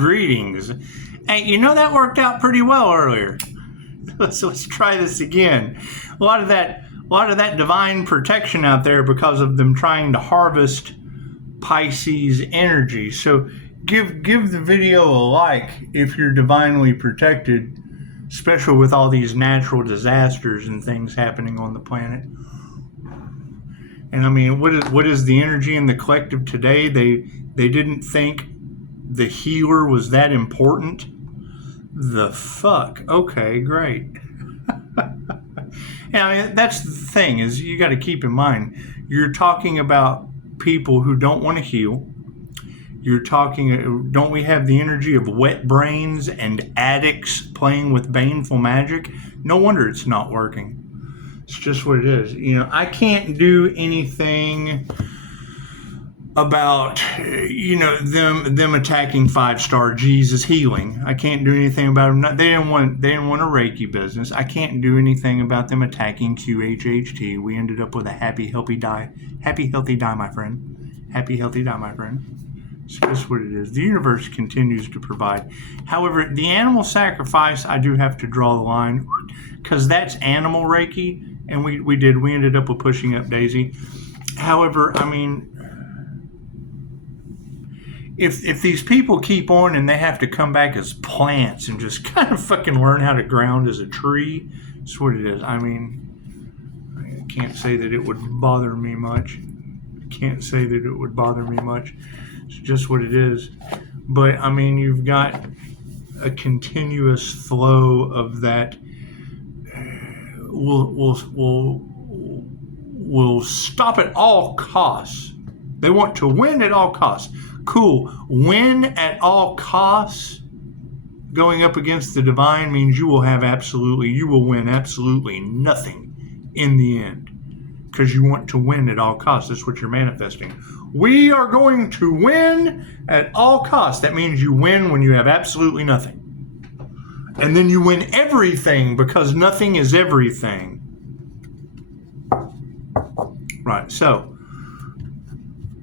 Greetings. Hey, you know that worked out pretty well earlier. Let's try this again. A lot of that divine protection out there because of them trying to harvest Pisces energy. So give the video a like if you're divinely protected, especially with all these natural disasters and things happening on the planet. And I mean, what is the energy in the collective today? They didn't think the healer was that important. The fuck? Okay, great. And I mean, that's the thing, is you got to keep in mind, you're talking about people who don't want to heal. You're talking, don't we have the energy of wet brains and addicts playing with baneful magic? No wonder it's not working. It's just what it is. You know, I can't do anything about, you know, them attacking 5-star Jesus healing. I can't do anything about them. They didn't want a Reiki business. I can't do anything about them attacking QHHT. We ended up with a happy, healthy die, my friend. Happy, healthy die, my friend. It's just what it is. The universe continues to provide. However, the animal sacrifice, I do have to draw the line, because that's animal Reiki, and we ended up with pushing up Daisy. However, I mean, if these people keep on and they have to come back as plants and just kind of fucking learn how to ground as a tree, that's what it is. I mean, I can't say that it would bother me much. It's just what it is. But I mean, you've got a continuous flow of that. Will stop at all costs. They want to win at all costs. Cool. Win at all costs. Going up against the divine means you will win absolutely nothing in the end. Because you want to win at all costs. That's what you're manifesting. We are going to win at all costs. That means you win when you have absolutely nothing. And then you win everything because nothing is everything. Right, so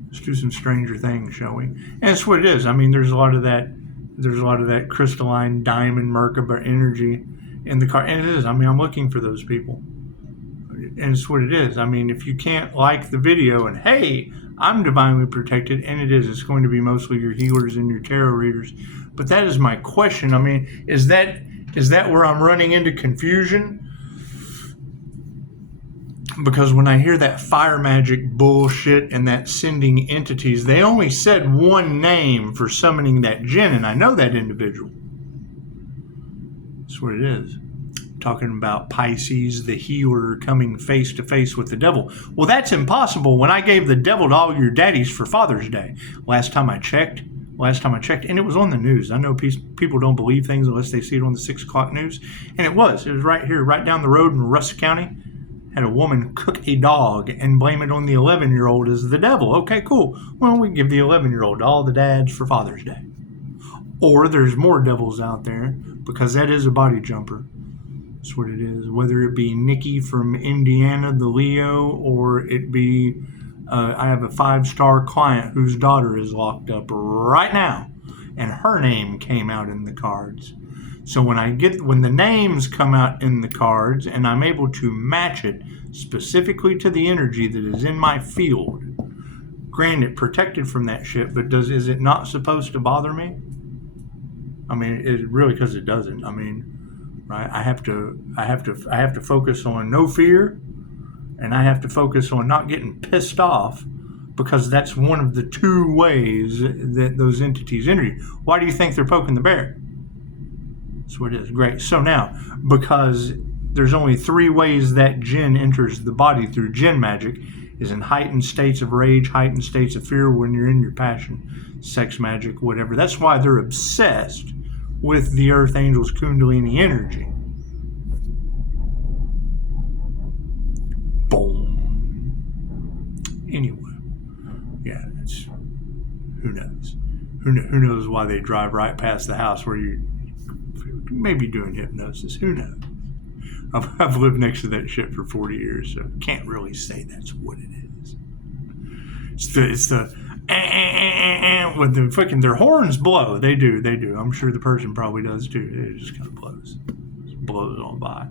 let's do some stranger things, shall we? And that's what it is. I mean, there's a lot of that crystalline diamond Merkaba energy in the car. And it is. I mean, I'm looking for those people. And it's what it is. I mean, if you can't like the video and, hey, I'm divinely protected, and it is. It's going to be mostly your healers and your tarot readers. But that is my question. I mean, is that where I'm running into confusion? Because when I hear that fire magic bullshit and that sending entities, they only said one name for summoning that djinn, and I know that individual. That's what it is. Talking about Pisces, the healer, coming face to face with the devil. Well, that's impossible when I gave the devil to all your daddies for Father's Day. Last time I checked, and it was on the news. I know people don't believe things unless they see it on the 6 o'clock news. And it was right here, right down the road in Rusk County. Had a woman cook a dog and blame it on the 11-year-old as the devil. Okay, cool. Well, we give the 11-year-old to all the dads for Father's Day. Or there's more devils out there, because that is a body jumper. That's what it is. Whether it be Nikki from Indiana, the Leo, or it be, I have a 5-star client whose daughter is locked up right now, and her name came out in the cards. So when the names come out in the cards and I'm able to match it specifically to the energy that is in my field, granted protected from that shit, but is it not supposed to bother me? I mean, it really, because it doesn't. I mean, right? I have to focus on no fear, and I have to focus on not getting pissed off, because that's one of the 2 ways that those entities enter you. Why do you think they're poking the bear? That's what it is. Great. So now, because there's only 3 ways that djinn enters the body through djinn magic, is in heightened states of rage, heightened states of fear, when you're in your passion, sex magic, whatever. That's why they're obsessed with the Earth Angel's Kundalini energy. Boom. Anyway, yeah, who knows? Who knows why they drive right past the house where you may be doing hypnosis? Who knows? I've lived next to that shit for 40 years, so can't really say that's what it is. with the fucking, their horns blow. They do. I'm sure the person probably does too. It just kind of blows. Just blows on by.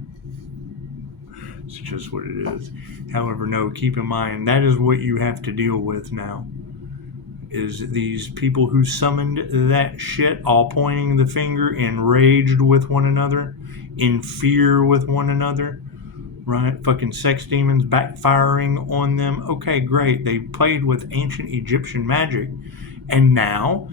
It's just what it is. However, no, keep in mind, that is what you have to deal with now. Is these people who summoned that shit all pointing the finger, enraged with one another, in fear with one another, right? Fucking sex demons backfiring on them. Okay, great. They played with ancient Egyptian magic. And now,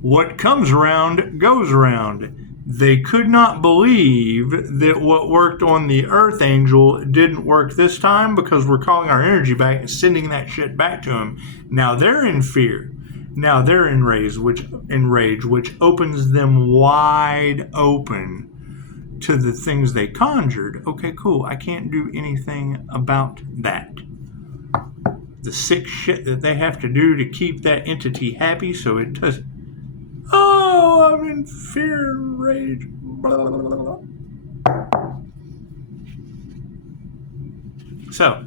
what comes around goes around. They could not believe that what worked on the Earth Angel didn't work this time because we're calling our energy back and sending that shit back to them. Now they're in fear. Now they're enraged, which opens them wide open to the things they conjured. Okay, cool. I can't do anything about that. The sick shit that they have to do to keep that entity happy so it doesn't. Oh, I'm in fear and rage. Blah, blah, blah, blah. So,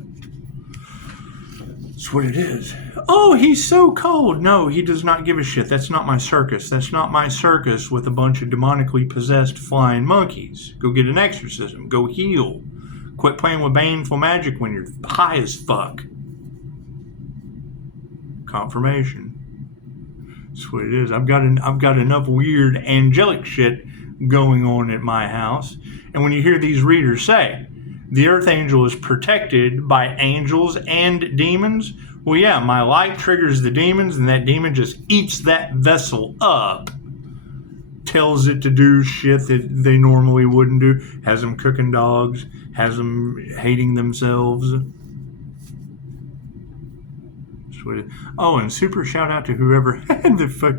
that's what it is. Oh, he's so cold. No, he does not give a shit. That's not my circus. That's not my circus with a bunch of demonically possessed flying monkeys. Go get an exorcism. Go heal. Quit playing with baneful magic when you're high as fuck. Confirmation. That's what it is. I've got enough weird angelic shit going on at my house. And when you hear these readers say, the Earth Angel is protected by angels and demons, well, yeah, my light triggers the demons, and that demon just eats that vessel up. Tells it to do shit that they normally wouldn't do. Has them cooking dogs. Has them hating themselves. Oh, and super shout out to whoever had the fuck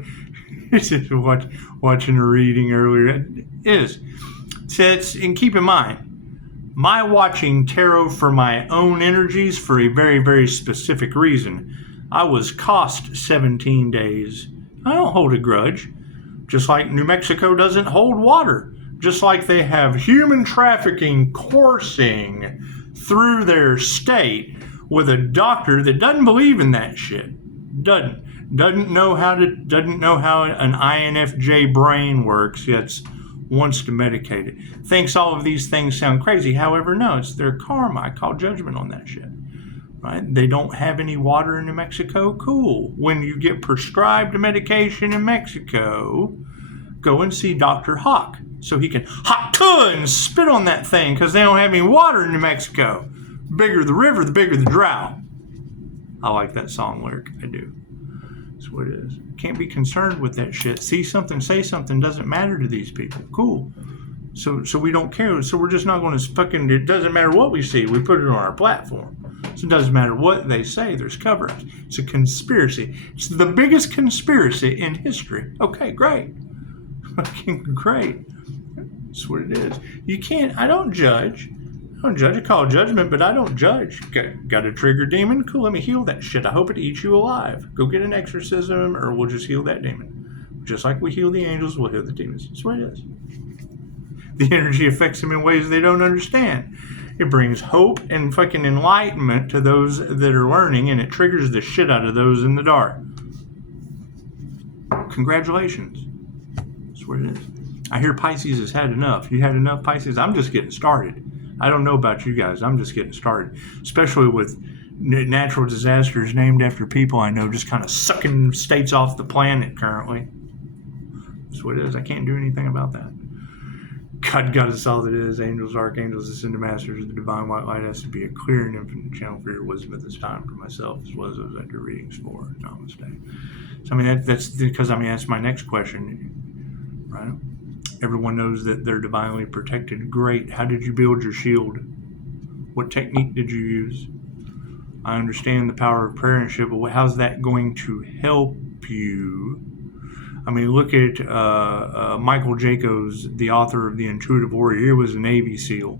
watching a reading earlier. And keep in mind, my watching tarot for my own energies for a very, very specific reason. I was cost 17 days. I don't hold a grudge. Just like New Mexico doesn't hold water. Just like they have human trafficking coursing through their state with a doctor that doesn't believe in that shit. Doesn't know how an INFJ brain works, yet wants to medicate it. Thinks all of these things sound crazy. However, no, it's their karma. I call judgment on that shit. Right? They don't have any water in New Mexico? Cool. When you get prescribed medication in Mexico, go and see Dr. Hawk so he can hot and spit on that thing because they don't have any water in New Mexico. Bigger the river, the bigger the drought. I like that song lyric. I do. That's what it is. Can't be concerned with that shit. See something, say something doesn't matter to these people. Cool. So we don't care. So we're just not going to fucking, it doesn't matter what we see. We put it on our platform. So it doesn't matter what they say. There's cover-ups. It's a conspiracy. It's the biggest conspiracy in history. Okay, great. Fucking great. That's what it is. You can't, I don't judge. I call judgment, but I don't judge. Got a trigger demon? Cool, let me heal that shit. I hope it eats you alive. Go get an exorcism, or we'll just heal that demon. Just like we heal the angels, we'll heal the demons. That's what it is. The energy affects them in ways they don't understand. It brings hope and fucking enlightenment to those that are learning, and it triggers the shit out of those in the dark. Congratulations. That's what it is. I hear Pisces has had enough. You had enough, Pisces? I'm just getting started. I don't know about you guys. I'm just getting started, especially with natural disasters named after people I know just kind of sucking states off the planet currently. That's what it is. I can't do anything about that. God got us all that is. Angels, archangels, ascended masters, the divine white light has to be a clear and infinite channel for your wisdom at this time for myself as well as those I do readings for. Namaste. So, I mean, that's because, that's my next question, right? Everyone knows that they're divinely protected. Great. How did you build your shield? What technique did you use? I understand the power of prayer and shit, but how's that going to help you? I mean, look at Michael Jacobs, the author of The Intuitive Warrior. He was a Navy SEAL,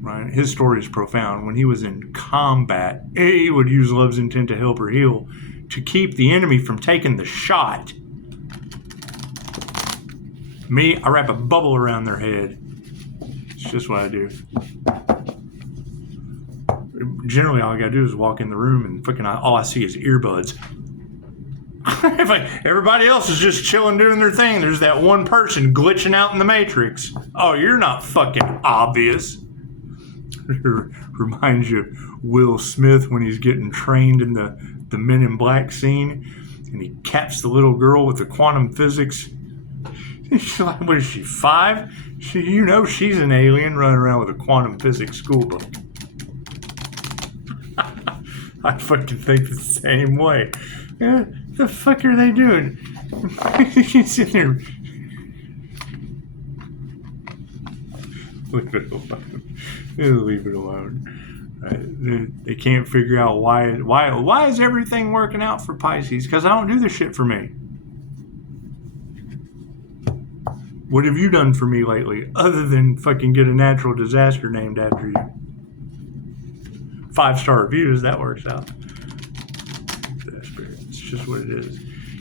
right? His story is profound. When he was in combat, he would use love's intent to help or heal to keep the enemy from taking the shot. Me, I wrap a bubble around their head. It's just what I do. Generally, all I gotta do is walk in the room and freaking all I see is earbuds. Like everybody else is just chilling doing their thing. There's that one person glitching out in the Matrix. Oh, you're not fucking obvious. Reminds you of Will Smith when he's getting trained in the Men in Black scene, and he caps the little girl with the quantum physics. She's like, what is she, 5? She's an alien running around with a quantum physics school book. I fucking think the same way. Yeah, the fuck are they doing? He's sitting there. Leave it alone. Leave it alone. Right. They can't figure out why is everything working out for Pisces? Because I don't do this shit for me. What have you done for me lately other than fucking get a natural disaster named after you? 5-star reviews, that works out. It's just what it is.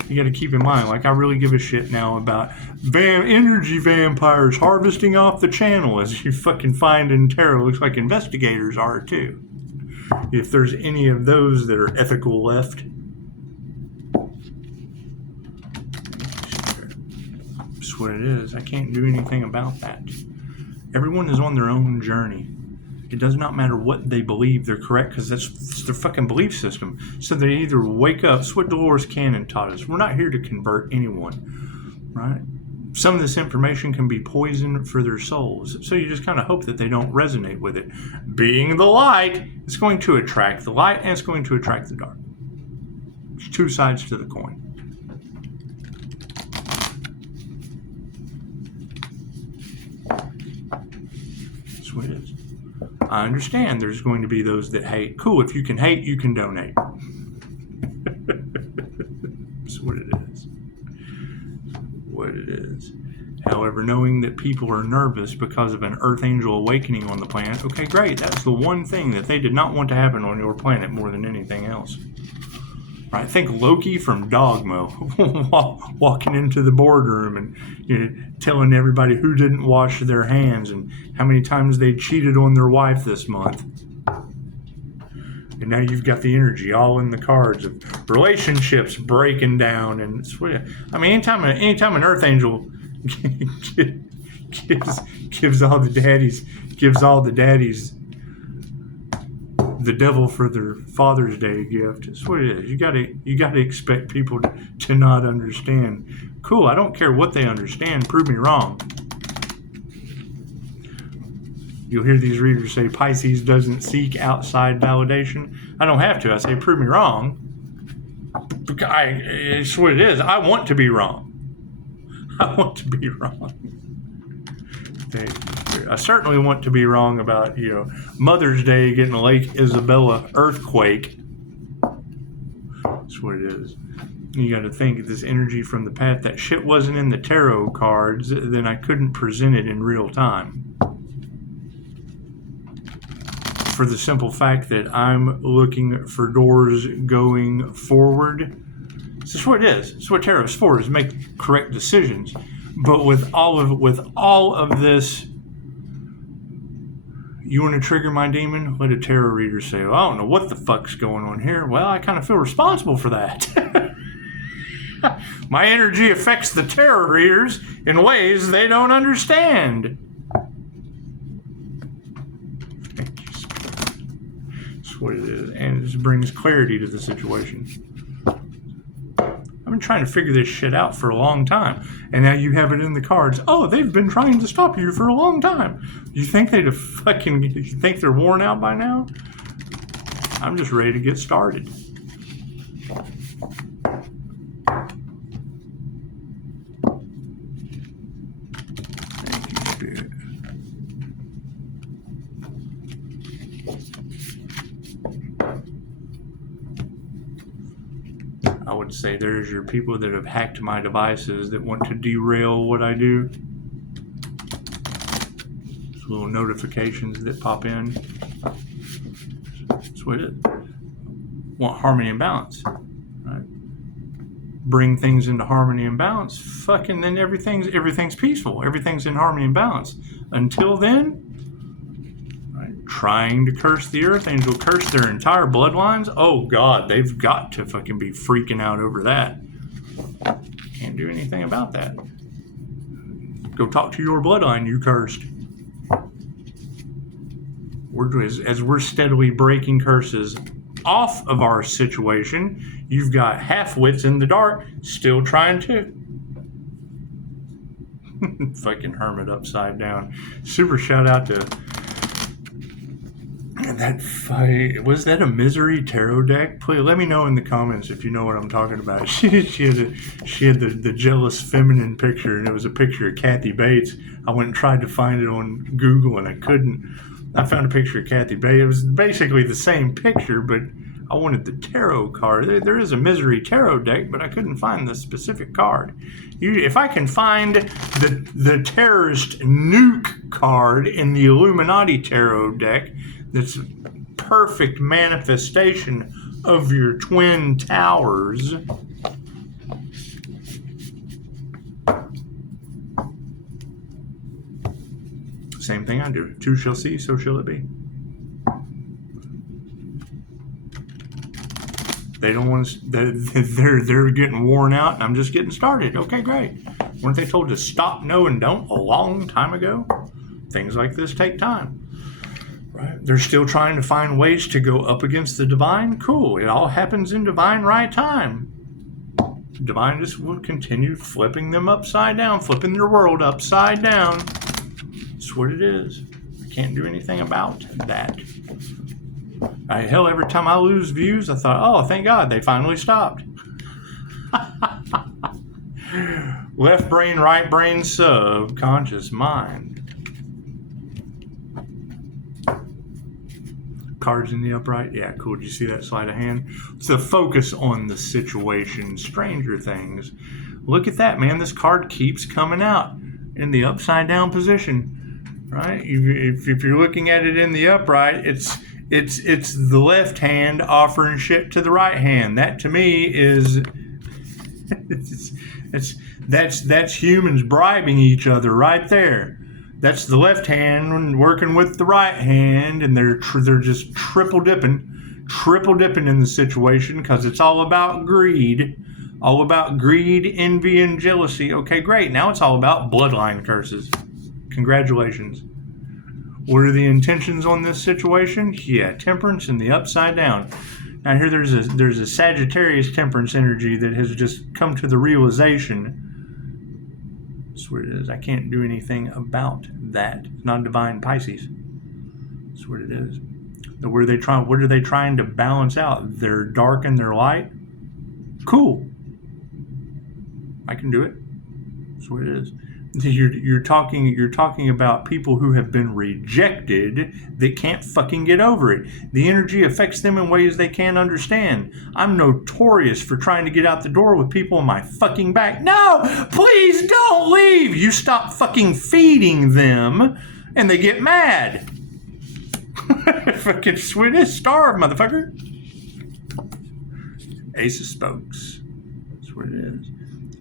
You got to keep in mind, like, I really give a shit now about energy vampires harvesting off the channel, as you fucking find in tarot. Looks like investigators are too. If there's any of those that are ethical left. That's what it is. I can't do anything about that. Everyone is on their own journey. It does not matter what they believe they're correct, because that's their fucking belief system. So they either wake up. That's what Dolores Cannon taught us. We're not here to convert anyone, right? Some of this information can be poison for their souls. So you just kind of hope that they don't resonate with it. Being the light, it's going to attract the light, and it's going to attract the dark. There's two sides to the coin. That's what it is. I understand there's going to be those that hate. Cool, if you can hate, you can donate. That's what it is. What it is. However, knowing that people are nervous because of an Earth Angel awakening on the planet, okay, great. That's the one thing that they did not want to happen on your planet more than anything else. Right? Think Loki from Dogma walking into the boardroom and telling everybody who didn't wash their hands and how many times they cheated on their wife this month. And now you've got the energy all in the cards of relationships breaking down. And I mean, anytime an Earth Angel gives all the daddies the devil for their Father's Day gift. That's what it is. You gotta expect people to not understand. Cool, I don't care what they understand. Prove me wrong. You'll hear these readers say Pisces doesn't seek outside validation. I don't have to. I say prove me wrong. It's what it is. I want to be wrong. I want to be wrong. I certainly want to be wrong about, Mother's Day getting a Lake Isabella earthquake. That's what it is. You got to think, this energy from the past, that shit wasn't in the tarot cards, then I couldn't present it in real time. For the simple fact that I'm looking for doors going forward. This is what it is. It's what tarot is for, is make correct decisions. But with all of this, you want to trigger my demon? Let a tarot reader say, well, I don't know what the fuck's going on here. Well, I kind of feel responsible for that. My energy affects the tarot readers in ways they don't understand. That's what it is. And it just brings clarity to the situation. I've been trying to figure this shit out for a long time. And now you have it in the cards. Oh, they've been trying to stop you for a long time. You think you think they're worn out by now? I'm just ready to get started. Thank you, Spirit. I would say there's your people that have hacked my devices that want to derail what I do. Those little notifications that pop in. That's what it is. Want harmony and balance, right? Bring things into harmony and balance. Fucking then everything's peaceful. Everything's in harmony and balance. Until then, trying to curse the Earth Angel, curse their entire bloodlines. Oh God, they've got to fucking be freaking out over that. Can't do anything about that. Go talk to your bloodline, you cursed. As we're steadily breaking curses off of our situation, you've got half-wits in the dark still trying to. Fucking hermit upside down. Super shout out to that fight. Was that a Misery tarot deck? Please let me know in the comments if you know what I'm talking about. She had the jealous feminine picture, and it was a picture of Kathy Bates. I went and tried to find it on Google, and I couldn't. I found a picture of Kathy Bates. It was basically the same picture, but I wanted the tarot card. There is a Misery tarot deck, but I couldn't find the specific card. If I can find the terrorist nuke card in the Illuminati tarot deck, that's a perfect manifestation of your twin towers. Same thing I do. Two shall see, so shall it be. They don't want to. They're getting worn out, and I'm just getting started. Okay, great. Weren't they told to stop, no, and don't a long time ago? Things like this take time. Right? They're still trying to find ways to go up against the divine. Cool. It all happens in divine right time. Divine just will continue flipping them upside down, flipping their world upside down. That's what it is. I can't do anything about that. Hell, every time I lose views, I thought, oh, thank God, they finally stopped. Left brain, right brain, subconscious mind. Cards in the upright. Yeah, cool. Did you see that sleight of hand? It's the focus on the situation. Stranger Things. Look at that, man. This card keeps coming out in the upside down position, right? If you're looking at it in the upright, it's the left hand offering shit to the right hand. That to me is that's humans bribing each other right there. That's the left hand working with the right hand, and they're just triple dipping in the situation because it's all about greed, envy, and jealousy. Okay, great. Now it's all about bloodline curses. Congratulations. What are the intentions on this situation? Yeah, temperance in the upside down. Now here there's a Sagittarius temperance energy that has just come to the realization. That's what it is. I can't do anything about that. It's not divine Pisces. That's what it is. What are they trying to balance out? Their dark and their light? Cool. I can do it. That's what it is. You're talking about people who have been rejected that can't fucking get over it. The energy affects them in ways they can't understand. I'm notorious for trying to get out the door with people on my fucking back. No, please don't leave. You stop fucking feeding them and they get mad. Fucking Swedish starve, motherfucker. Ace of Spokes. That's what it is.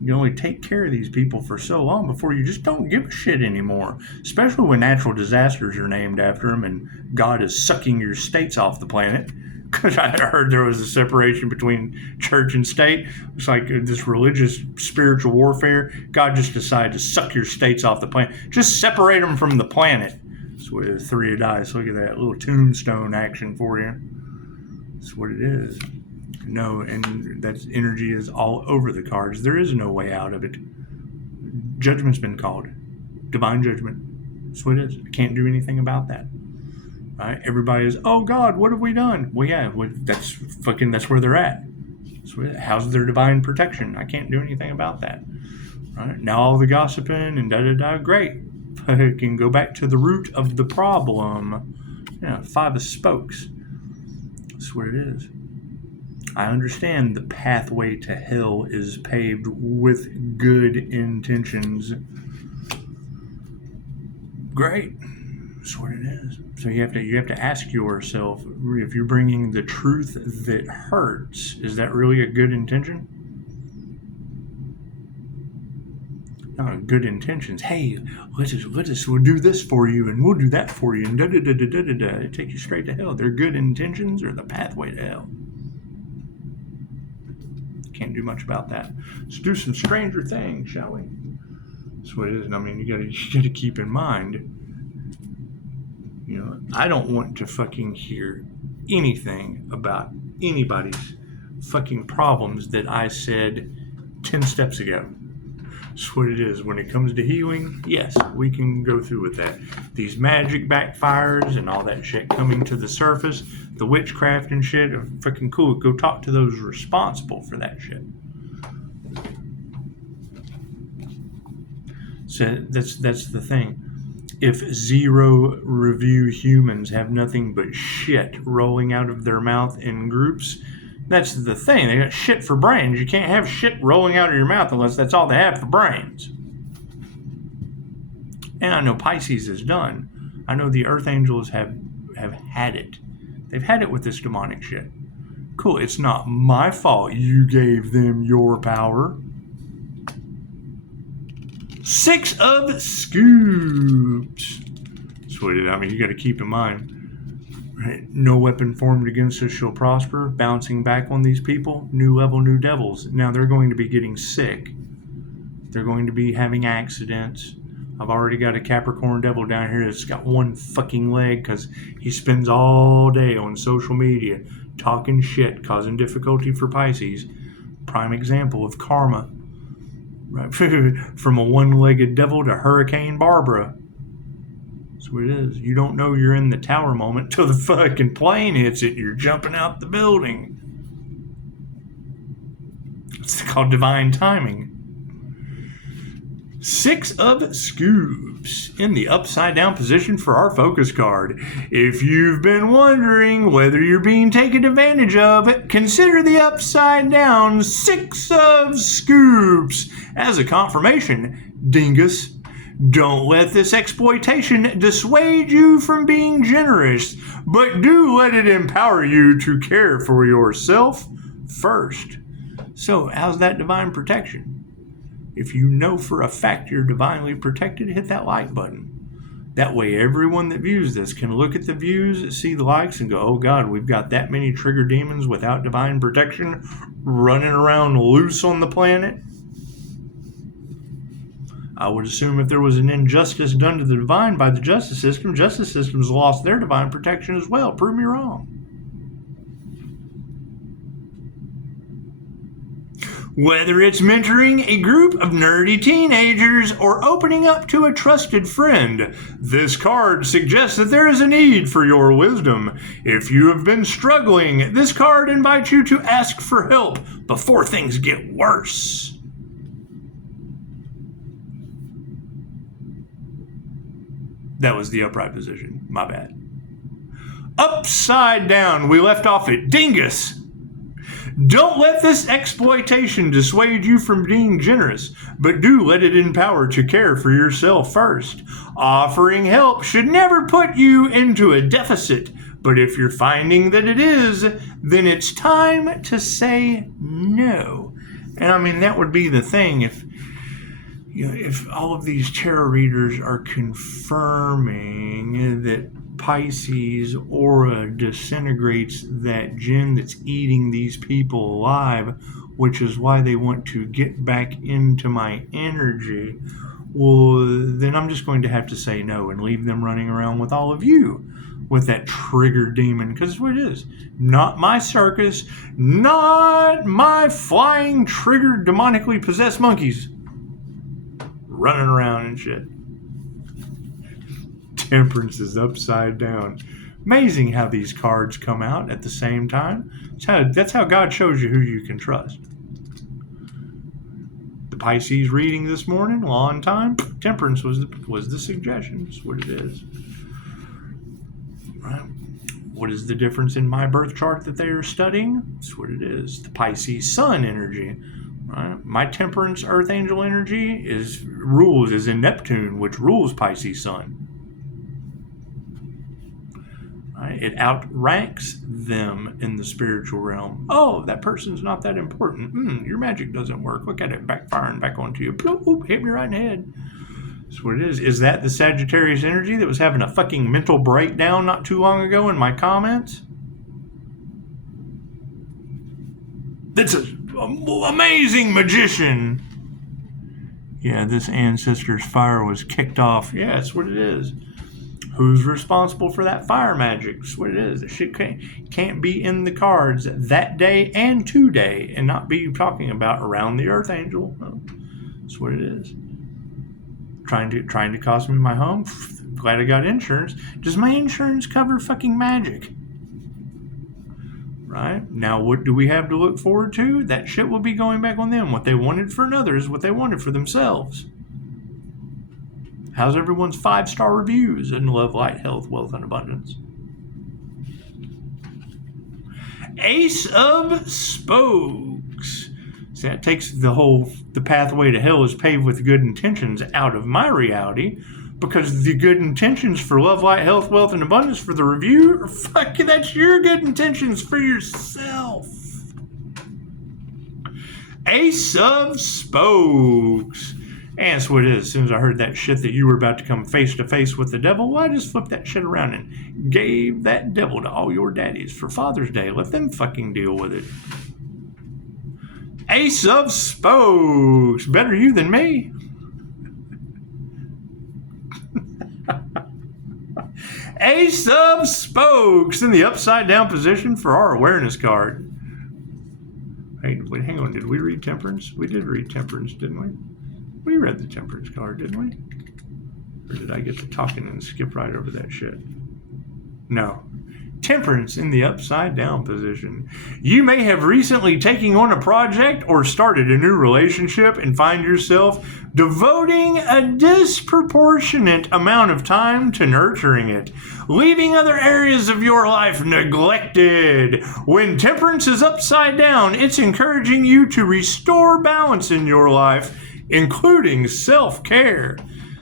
You only take care of these people for so long before you just don't give a shit anymore. Especially when natural disasters are named after them and God is sucking your states off the planet. Because I heard there was a separation between church and state. It's like this religious, spiritual warfare. God just decided to suck your states off the planet. Just separate them from the planet. That's what it is. Three of dice. Look at that little tombstone action for you. That's what it is. No, and that energy is all over the cards. There is no way out of it. Judgment's been called. Divine judgment. That's what it is. I can't do anything about that. Right? Everybody is, oh God, what have we done? Well, yeah, that's where they're at. How's their divine protection? I can't do anything about that. Right? Now all the gossiping and da-da-da, great. I can go back to the root of the problem. Yeah, 5 of Spokes. That's what it is. I understand the pathway to hell is paved with good intentions. Great. That's what it is. So you have to ask yourself, if you're bringing the truth that hurts, is that really a good intention? No, good intentions. Hey, we'll do this for you, and we'll do that for you, and da-da-da-da-da-da-da. It take you straight to hell. They're good intentions or the pathway to hell? Can't do much about that. Let's do some Stranger Things, shall we? That's what it is. And I mean, you gotta keep in mind, I don't want to fucking hear anything about anybody's fucking problems that I said 10 steps ago. That's what it is. When it comes to healing, yes, we can go through with that. These magic backfires and all that shit coming to the surface, the witchcraft and shit are fucking cool. Go talk to those responsible for that shit. So that's the thing. If zero review humans have nothing but shit rolling out of their mouth in groups, that's the thing. They got shit for brains. You can't have shit rolling out of your mouth unless that's all they have for brains. And I know Pisces is done. I know the Earth Angels have had it. They've had it with this demonic shit. Cool. It's not my fault you gave them your power. 6 of Scoops. That's what it is. I mean, you got to keep in mind. Right. No weapon formed against us shall prosper. Bouncing back on these people. New level, new devils. Now they're going to be getting sick. They're going to be having accidents. I've already got a Capricorn devil down here that's got one fucking leg because he spends all day on social media talking shit, causing difficulty for Pisces. Prime example of karma. Right. From a one-legged devil to Hurricane Barbara. That's what it is. You don't know you're in the tower moment till the fucking plane hits it. You're jumping out the building. It's called divine timing. 6 of Scoops in the upside down position for our focus card. If you've been wondering whether you're being taken advantage of, consider the upside down 6 of Scoops as a confirmation, dingus. Don't let this exploitation dissuade you from being generous, but do let it empower you to care for yourself first. So, how's that divine protection? If you know for a fact you're divinely protected, hit that like button. That way everyone that views this can look at the views, see the likes, and go, oh God, we've got that many trigger demons without divine protection running around loose on the planet. I would assume if there was an injustice done to the divine by the justice system's lost their divine protection as well. Prove me wrong. Whether it's mentoring a group of nerdy teenagers or opening up to a trusted friend, this card suggests that there is a need for your wisdom. If you have been struggling, this card invites you to ask for help before things get worse. That was the upright position. My bad. Upside down, we left off at dingus. Don't let this exploitation dissuade you from being generous, but do let it empower to care for yourself first. Offering help should never put you into a deficit, but if you're finding that it is, then it's time to say no. And I mean, that would be the thing if all of these tarot readers are confirming that Pisces aura disintegrates that gin that's eating these people alive, which is why they want to get back into my energy, well, then I'm just going to have to say no and leave them running around with all of you with that trigger demon, because it's what it is. Not my circus, not my flying triggered demonically possessed monkeys running around and shit. Temperance is upside down. Amazing how these cards come out at the same time. That's how God shows you who you can trust. The Pisces reading this morning, law and time. Temperance was the suggestion. That's what it is. Right. What is the difference in my birth chart that they are studying? That's what it is. The Pisces sun energy. Right. My temperance earth angel energy is in Neptune, which rules Pisces sun. Right. It outranks them in the spiritual realm. Oh, that person's not that important. Your magic doesn't work. Look at it backfiring back onto you. Bloop, hit me right in the head. That's what it is. Is that the Sagittarius energy that was having a fucking mental breakdown not too long ago in my comments? That's amazing magician. Yeah, this ancestor's fire was kicked off. Yeah, that's what it is. Who's responsible for that fire magic? That's what it is. That shit can't be in the cards that day and today and not be talking about around the Archangel. That's what it is. Trying to cost me my home. Glad I got insurance. Does my insurance cover fucking magic? Right? Now, what do we have to look forward to? That shit will be going back on them. What they wanted for another is what they wanted for themselves. How's everyone's 5-star reviews in love, light, health, wealth, and abundance? Ace of Spokes. See, that takes the pathway to hell is paved with good intentions out of my reality, because the good intentions for love, light, health, wealth, and abundance for the review, that's your good intentions for yourself. Ace of Spokes. And that's what it is. As soon as I heard that shit that you were about to come face to face with the devil, well, I just flipped that shit around and gave that devil to all your daddies for Father's Day. Let them fucking deal with it. Ace of Spokes. Better you than me. Ace of Spokes in the upside down position for our awareness card. Hey, wait, hang on. Did we read Temperance? We did read Temperance, didn't we? We read the Temperance card, didn't we? Or did I get to talking and skip right over that shit? No. Temperance in the upside down position. You may have recently taken on a project or started a new relationship and find yourself devoting a disproportionate amount of time to nurturing it, leaving other areas of your life neglected. When Temperance is upside down, it's encouraging you to restore balance in your life, including self-care.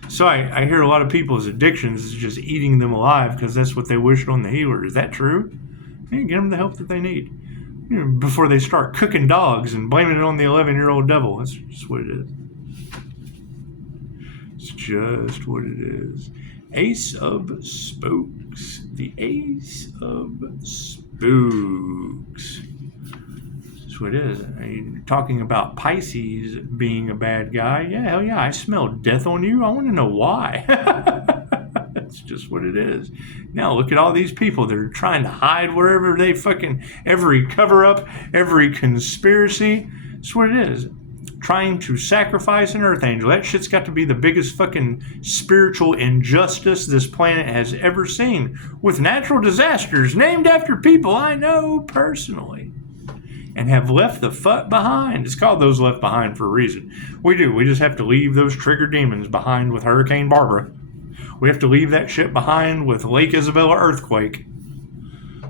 So I hear a lot of people's addictions is just eating them alive because that's what they wished on the healer. Is that true? Yeah, get them the help that they need. Before they start cooking dogs and blaming it on the 11-year-old devil. That's just what it is. It's just what it is. Ace of Spokes. The Ace of Spokes. That's what it is. Talking about Pisces being a bad guy. Yeah, hell yeah, I smell death on you. I want to know why. That's just what it is. Now look at all these people. They're trying to hide wherever they every cover-up, every conspiracy. That's what it is. Trying to sacrifice an earth angel. That shit's got to be the biggest fucking spiritual injustice this planet has ever seen. With natural disasters named after people I know personally. And have left the fuck behind. It's called those left behind for a reason. We do. We just have to leave those trigger demons behind with Hurricane Barbara. We have to leave that shit behind with Lake Isabella earthquake.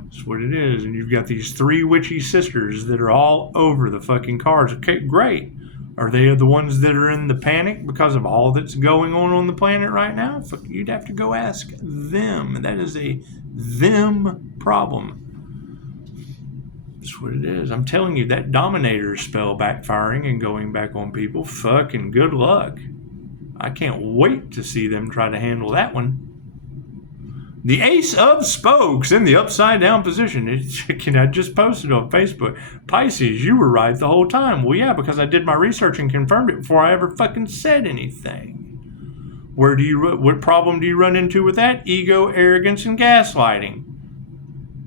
That's what it is. And you've got these 3 witchy sisters that are all over the fucking cards. Okay, great. Are they the ones that are in the panic because of all that's going on the planet right now? You'd have to go ask them. That is a them problem. That's what it is. I'm telling you, that Dominator spell backfiring and going back on people, fucking good luck. I can't wait to see them try to handle that one. The Ace of Spokes in the upside down position. I just posted on Facebook. Pisces, you were right the whole time. Well, yeah, because I did my research and confirmed it before I ever fucking said anything. What problem do you run into with that? Ego, arrogance, and gaslighting.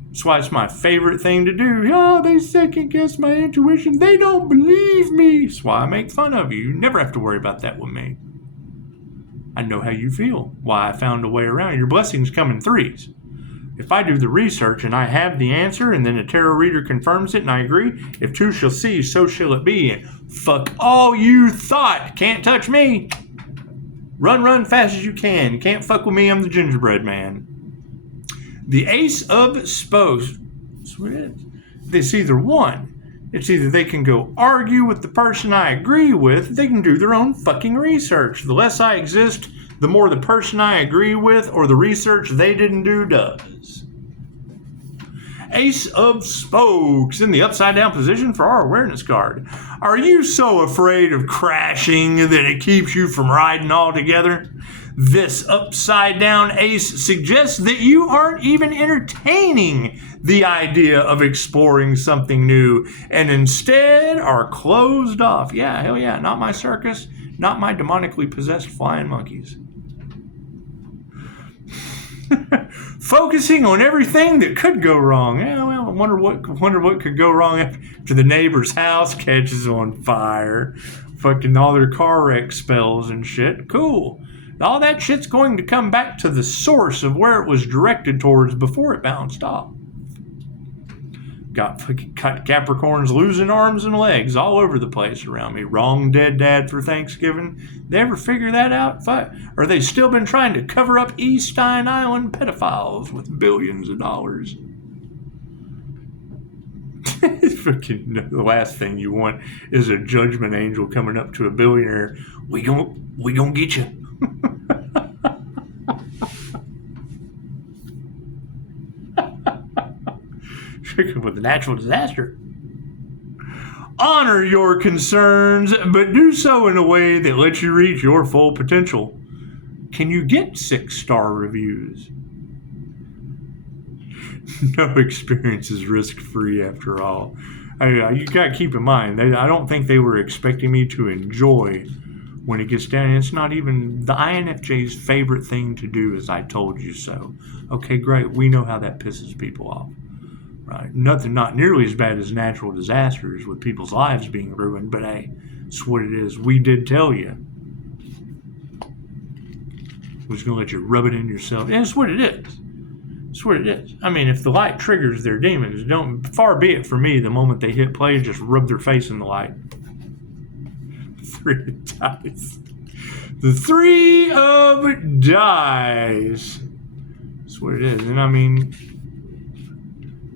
That's why it's my favorite thing to do. Oh, they second guess my intuition. They don't believe me. That's why I make fun of you. You never have to worry about that with me. I know how you feel. Why I found a way around. Your blessings come in 3s. If I do the research and I have the answer and then a tarot reader confirms it and I agree, if 2 shall see, so shall it be. And fuck all you thought. Can't touch me. Run fast as you can. You can't fuck with me. I'm the gingerbread man. The Ace of Spokes. That's what it is. It's either one. It's either they can go argue with the person I agree with, they can do their own fucking research. The less I exist, the more the person I agree with or the research they didn't do does. Ace of Spokes in the upside down position for our awareness card. Are you so afraid of crashing that it keeps you from riding altogether? This upside down ace suggests that you aren't even entertaining the idea of exploring something new and instead are closed off. Yeah, hell yeah, not my circus, not my demonically possessed flying monkeys. Focusing on everything that could go wrong. Yeah, well, I wonder what could go wrong after the neighbor's house catches on fire. Fucking all their car wreck spells and shit. Cool. All that shit's going to come back to the source of where it was directed towards before it bounced off. Got fucking Capricorns losing arms and legs all over the place around me. Wrong dead dad for Thanksgiving. They ever figure that out? Or they still been trying to cover up East Island pedophiles with billions of dollars? Fucking the last thing you want is a judgment angel coming up to a billionaire. We gon' get you. With a natural disaster. Honor your concerns, but do so in a way that lets you reach your full potential. Can you get 6-star reviews? No experience is risk-free after all. You gotta keep in mind, I don't think they were expecting me to enjoy when it gets down. It's not even the INFJ's favorite thing to do is I told you so. Okay, great. We know how that pisses people off. Right. Nothing, not nearly as bad as natural disasters with people's lives being ruined, but hey, it's what it is. We did tell you. We're just going to let you rub it in yourself. And it's what it is. It's what it is. I mean, if the light triggers their demons, far be it for me the moment they hit play, just rub their face in the light. 3 of dice. The 3 of dice. That's what it is. And I mean,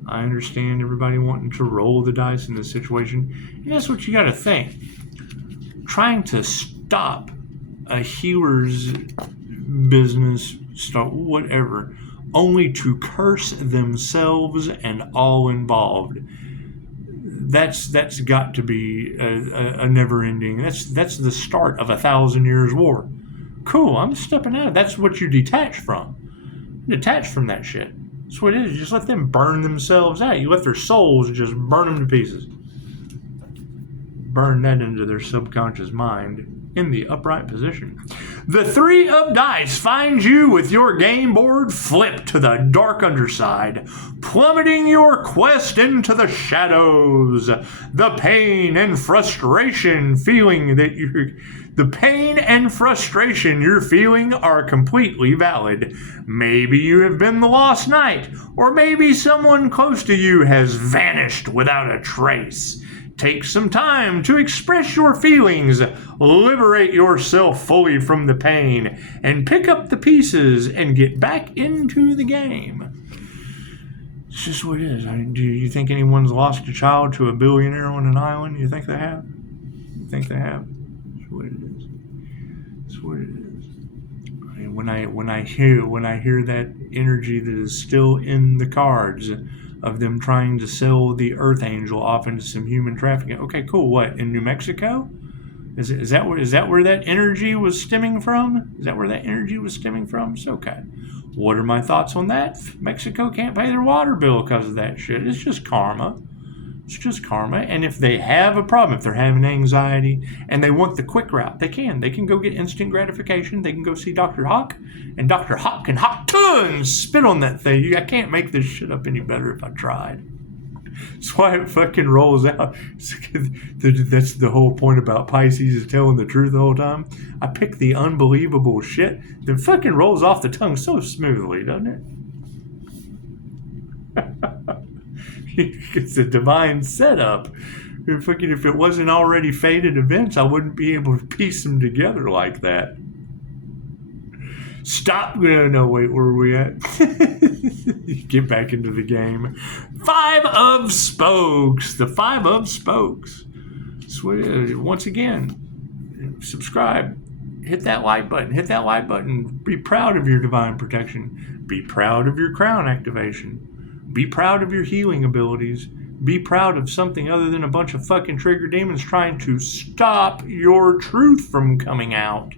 I understand everybody wanting to roll the dice in this situation. And that's what you got to think. Trying to stop a healer's business, start whatever, only to curse themselves and all involved. That's got to be a never-ending. That's the start of 1,000 years war. Cool, I'm stepping out. That's what you detach from. Detach from that shit. That's what it is. You just let them burn themselves out. You let their souls just burn them to pieces. Burn that into their subconscious mind in the upright position. The 3 of dice finds you with your game board flipped to the dark underside, plummeting your quest into the shadows. The pain and frustration you're feeling are completely valid. Maybe you have been the lost knight, or maybe someone close to you has vanished without a trace. Take some time to express your feelings, liberate yourself fully from the pain, and pick up the pieces and get back into the game. It's just what it is. I mean, do you think anyone's lost a child to a billionaire on an island? You think they have? You think they have? It's what it is. It's what it is. I mean, when I hear that energy that is still in the cards of them trying to sell the Earth Angel off into some human trafficking. Okay, cool. What, in New Mexico? Is that where that energy was stemming from? Is that where that energy was stemming from? It's okay. What are my thoughts on that? Mexico can't pay their water bill because of that shit. It's just karma. It's just karma. And if they have a problem, if they're having anxiety and they want the quick route, they can. They can go get instant gratification. They can go see Dr. Hawk, and Dr. Hawk can hawk tons spit on that thing. I can't make this shit up any better if I tried. That's why it fucking rolls out. That's the whole point about Pisces, is telling the truth the whole time. I pick the unbelievable shit that fucking rolls off the tongue so smoothly, doesn't it? It's a divine setup. If it wasn't already fated events, I wouldn't be able to piece them together like that. Stop. No, wait, where are we at? Get back into the game. 5 of Spokes. The 5 of Spokes. Once again, subscribe. Hit that like button. Hit that like button. Be proud of your divine protection. Be proud of your crown activation. Be proud of your healing abilities. Be proud of something other than a bunch of fucking trigger demons trying to stop your truth from coming out.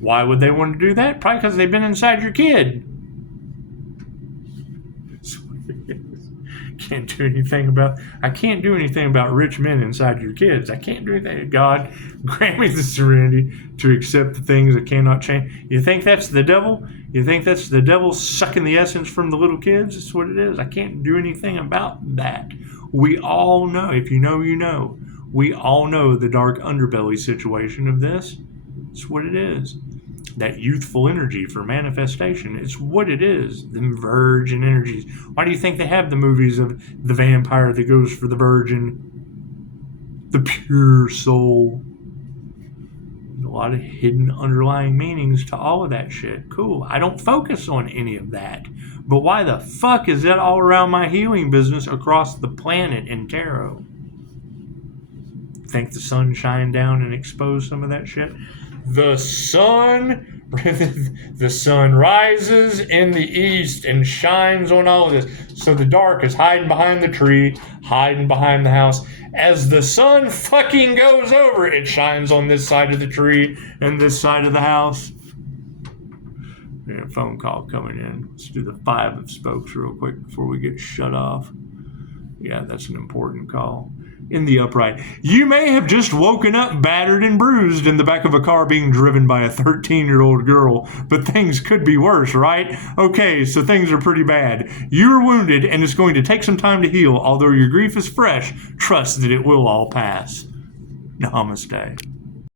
Why would they want to do that? Probably because they've been inside your kid. I can't do anything about rich men inside your kids. I can't do anything. God, grant me the serenity to accept the things that cannot change. You think that's the devil? You think that's the devil sucking the essence from the little kids? That's what it is. I can't do anything about that. We all know, if you know, you know. We all know the dark underbelly situation of this. It's what it is. That youthful energy for manifestation. It's what it is. The virgin energies. Why do you think they have the movies of the vampire that goes for the virgin? The pure soul. A lot of hidden underlying meanings to all of that shit. Cool. I don't focus on any of that. But why the fuck is that all around my healing business across the planet in tarot? Think the sun shined down and exposed some of that shit? The sun rises in the east and shines on all of this. So the dark is hiding behind the tree, hiding behind the house. As the sun fucking goes over, it shines on this side of the tree and this side of the house. Yeah, phone call coming in. Let's do the 5 of spokes real quick before we get shut off. Yeah, that's an important call. In the upright. You may have just woken up battered and bruised in the back of a car being driven by a 13-year-old girl, but things could be worse, right? Okay, so things are pretty bad. You're wounded and it's going to take some time to heal. Although your grief is fresh, trust that it will all pass. Namaste.